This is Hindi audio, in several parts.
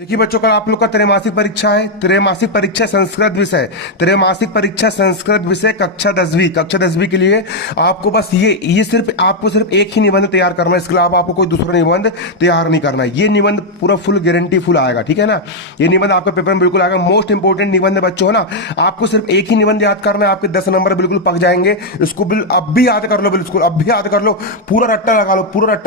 देखिए बच्चों, कल आप लोग का त्रैमासिक परीक्षा है। त्रैमासिक परीक्षा संस्कृत विषय, त्रैमासिक परीक्षा संस्कृत विषय कक्षा 10वीं के लिए आपको बस ये सिर्फ आपको सिर्फ एक ही निबंध तैयार करना है। इसके अलावा आपको कोई दूसरा निबंध तैयार नहीं करना है। ये निबंध पूरा फुल गारंटी फुल आएगा, ठीक है ना। ये निबंध आपके पेपर में बिल्कुल आएगा। मोस्ट इंपोर्टेंट निबंध है बच्चों, है ना। आपको सिर्फ एक ही निबंध याद करना है, आपके 10 नंबर बिल्कुल पक जाएंगे। इसको अब भी याद कर लो, बिल्कुल अब भी याद कर लो, पूरा रट्टा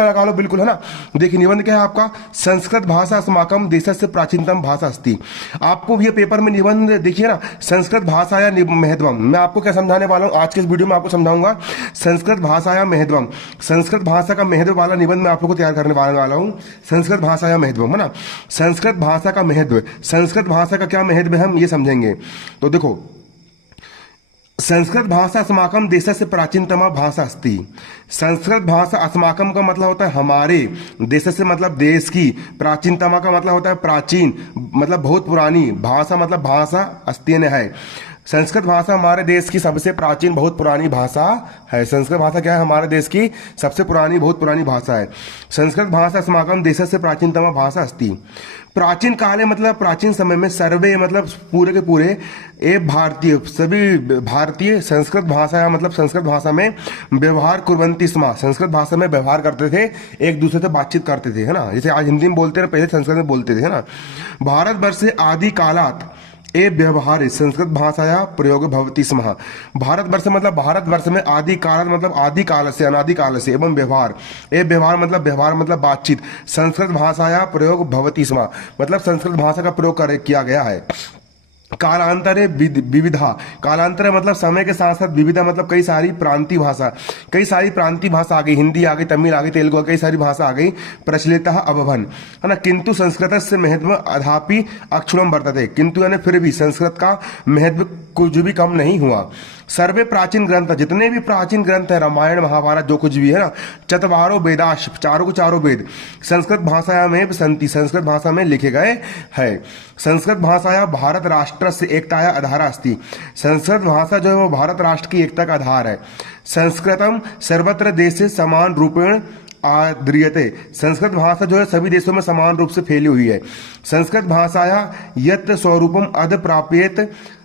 लगा लो बिल्कुल, है ना। देखिए निबंध क्या है आपका, संस्कृत भाषा अस्माकं देशस्य प्राचीनतम भाषा अस्ति। आपको ये पेपर में निबंध देखिए ना, संस्कृत भाषा या महत्वम। मैं आपको क्या समझाने वाला हूं आज के इस वीडियो में, आपको समझाऊंगा संस्कृत भाषा या महत्वम। संस्कृत भाषा का महत्व वाला निबंध मैं आप लोगों को तैयार करने वाला हूं। संस्कृत भाषा या महत्वम, है ना। संस्कृत भाषा का महत्व, संस्कृत भाषा का क्या महत्व है हम ये समझेंगे। तो देखो, संस्कृत भाषा अस्माकं देशस्य प्राचीनतमा भाषा अस्ति। संस्कृत भाषा अस्माकं का मतलब होता है हमारे, देशस्य मतलब देश की, प्राचीनतमा का मतलब होता है प्राचीन, मतलब बहुत पुरानी, भाषा मतलब भाषा, अस्ति है। संस्कृत भाषा हमारे देश की सबसे प्राचीन बहुत पुरानी भाषा है। संस्कृत भाषा क्या है, हमारे देश की सबसे पुरानी बहुत पुरानी भाषा है। संस्कृत भाषा अस्माकं देशस्य प्राचीनतमा भाषा अस्ति। प्राचीन काले मतलब प्राचीन समय में, सर्वे मतलब पूरे के पूरे, ए भारतीय सभी भारतीय संस्कृत भाषा मतलब संस्कृत भाषा में व्यवहार कुर्वन्ति स्म। संस्कृत भाषा में व्यवहार करते थे, एक दूसरे से बातचीत करते थे, है ना। जैसे आज हिंदी में बोलते हैं, पहले संस्कृत में बोलते थे, है ना। भारतवर्ष से आदि कालात ए व्यवहार संस्कृत भाषाया प्रयोग भवति स्म। भारतवर्ष मतलब भारतवर्ष में आदि काल मतलब आदि काल से, अनादि काल से, एवं व्यवहार, ए व्यवहार मतलब बातचीत, संस्कृत भाषाया प्रयोग भवति स्म मतलब संस्कृत भाषा का प्रयोग किया गया है। कालांतरे विविधा, कालांतर मतलब समय के साथ साथ, विविधा मतलब कई सारी प्रांतीय भाषा आ गई, हिंदी आ गई, तमिल आ गई, तेलुगु, कई सारी भाषा आ गई, प्रचलित अभवन, है ना। किंतु संस्कृत से महत्व अधापि अक्षुणम वर्तते, किंतु यानी फिर भी संस्कृत का महत्व कुछ भी कम नहीं हुआ। सर्वे प्राचीन ग्रंथ, जितने भी प्राचीन ग्रंथ है, रामायण महाभारत जो कुछ भी है ना, चतवारो वेदाश, चारों को चारों वेद संस्कृत भाषा में संति, संस्कृत भाषा में लिखे गए हैं। संस्कृत भाषाया भारत राष्ट्र से एकताया आधारा अस्ति। संस्कृत भाषा जो है वो भारत राष्ट्र की एकता का आधार है। संस्कृतम सर्वत्र देशे समान रूपेण आद्रियते। संस्कृत भाषा जो है सभी देशों में समान रूप से फैली हुई है। संस्कृत भाषाया यत् स्वरूपम अध प्राप्येत,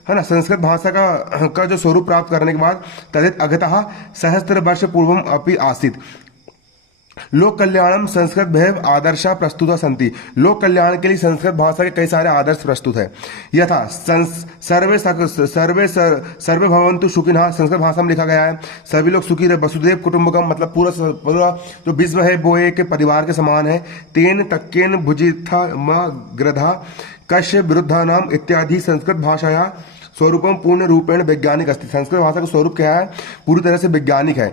है ना। संस्कृत भाषा का जो स्वरूप प्राप्त करने के बाद तदित अगतः सहस्त्र वर्ष पूर्वम अपि आसीत्। लोक कल्याणम संस्कृत भैव आदर्शा प्रस्तुत संति। लोक कल्याण के लिए संस्कृत भाषा के कई सारे आदर्श प्रस्तुत है। यथा सर्वे भवन्तु सुखिनः, संस्कृत भाषा में लिखा गया है सभी लोग सुखी रहे। वसुदेव कुटुंबकम मतलब पूरा जो विश्व है वो एक परिवार के समान है। तेन तक्केन भुजिथा ग्रधा कश्य विरुद्धा नाम इत्यादि। संस्कृत भाषाया स्वरूपम पूर्ण रूपेण वैज्ञानिक अस्ति। संस्कृत भाषा का स्वरूप क्या है, पूरी तरह से वैज्ञानिक है।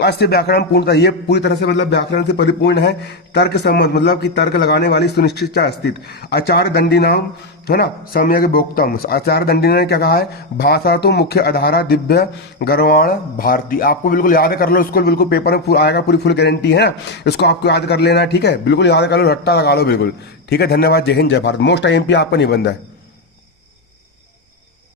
अस्य व्याकरण पूर्णतः, ये पूरी तरह से मतलब व्याकरण से परिपूर्ण है। तर्क सम्मत मतलब कि तर्क लगाने वाली सुनिश्चित अस्तित्व। आचार्य दंडी नाम, है ना, सम्यक बोक्तम। आचार्य दंडी ने क्या कहा है, भाषा तो मुख्य आधारा दिव्य गर्वाण भारती। आपको बिल्कुल याद कर लो, इसको बिल्कुल पेपर में आएगा, पूरी फुल गारंटी है ना। इसको आपको याद कर लेना है, ठीक है, बिल्कुल याद कर लो, रट्टा लगा लो बिल्कुल, ठीक है। धन्यवाद, जय हिंद जय भारत। मोस्ट IMP आपका निबंध है।